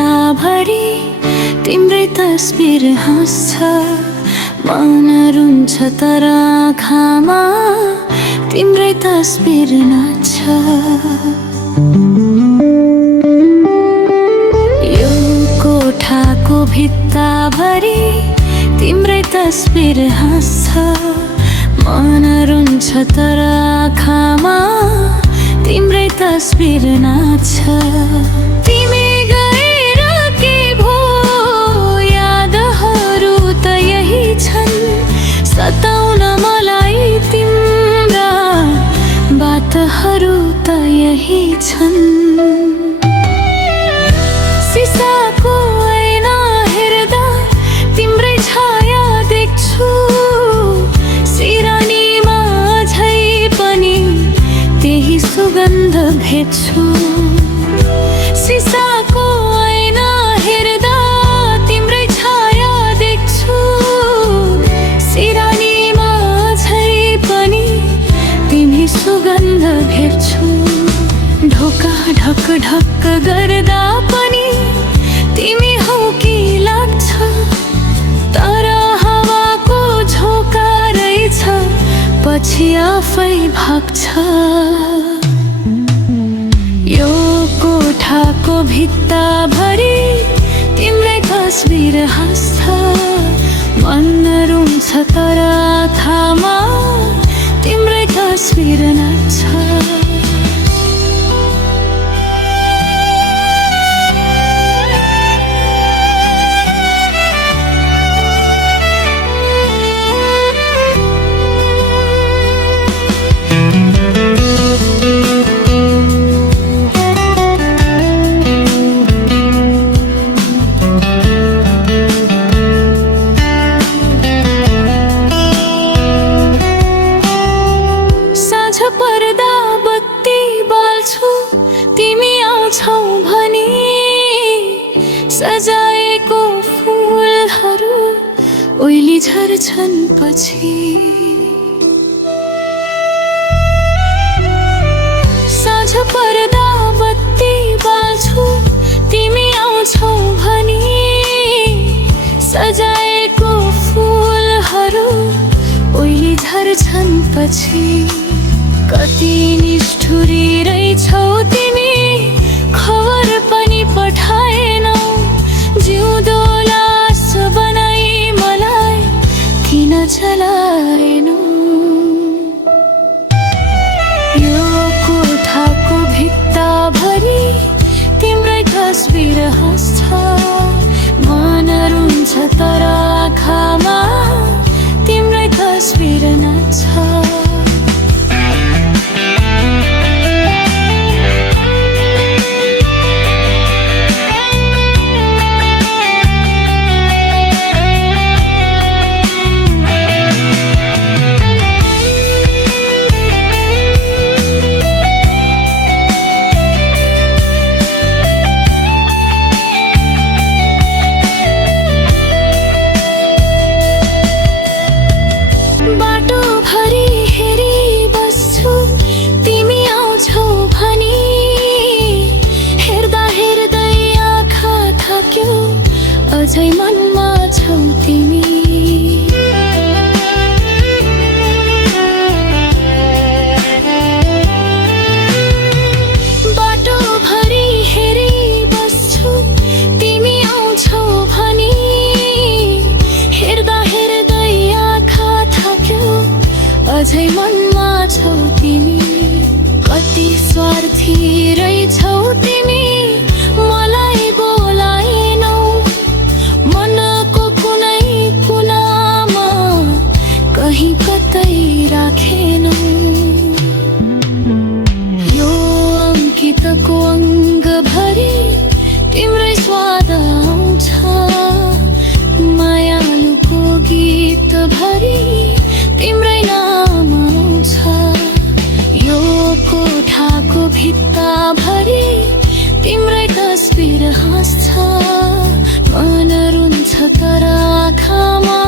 भित्ताभरि तिम्रै तस्बिर हाँस्छ, मन रुन्छ तर आँखामा तिम्रै तस्बिर नाच्छ। यो कोठाको भित्ताभरि तिम्रै तस्बिर हाँस्छ, मन रुन्छ तर आँखामा तिम्रै तस्बिर नाच्छ। तिमी गएर के भो यादहरू त यही छन्, सताउन मलाई तिम्रा बातहरू त यही छन्। सिसाको ऐना हेर्दा तिम्रै छाया देख्छु, सिरानीमा झै पनि त्यही सुगन्ध भेट्छु। सिसाको ऐना हेर्दा तिम्रै छाया देख्छु, सिरानीमा झै पनि तिमी सुगन्ध भेट्छु। ढोका ढक ढक गर्दा पनि तिमी हौ कि लाग्छ, तर हावाको झोका रहेछ पछि आफै भाग्छ। यो कोठाको भित्ताभरि तिम्रै तस्बिर हाँस्छ, मन रुन्छ तर आँखामा तिम्रै तस्बिर नाच्छ। पर्दा बत्ती बाल्छु तिमी आउँछौ भनी, सजाएको फुलहरू ओइली झर्छन् पछि। साँझ पर्दा बत्ती बाल्छु तिमी आउँछौ भनी, सजाएको फुलहरू ओइली झर्छन् पछि। कति निष्ठुरी रहेछौ तिमी, खबर पनि पठाएनौ, जिउँदो लास बनाई मलाई किन जलाएनौ। यो कोठाको भित्ताभरि तिम्रै तस्बिर हाँस्छ, मन रुन्छ तर आँखामा तिम्रै तस्बिर नाच्छ। अझै मनमा छौ तिमी, बाटो भरि हेरी बस्छु तिमी आउँछौ भनी, हेर्दा हेर्दै आँखा थाक्यो अझै मनमा छौ तिमी। कति स्वार्थी रहेछौ तिमी, मलाई बोलाएनौ, मनको कुनै कुनामा कहीँ कतै राखेनौ। यो अङ्कितको अङ्गभरि तिम्रै स्वाद आउँछ, मायालुको गीतभरि तिम्रै नाम आउँछ। यो कोठाको भित्ताभरि तिम्रै तस्बिर हाँस्छ, मन रुन्छ तर आँखामा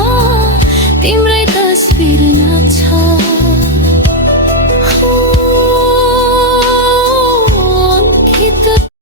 तिम्रै तस्बिर नाच्छ।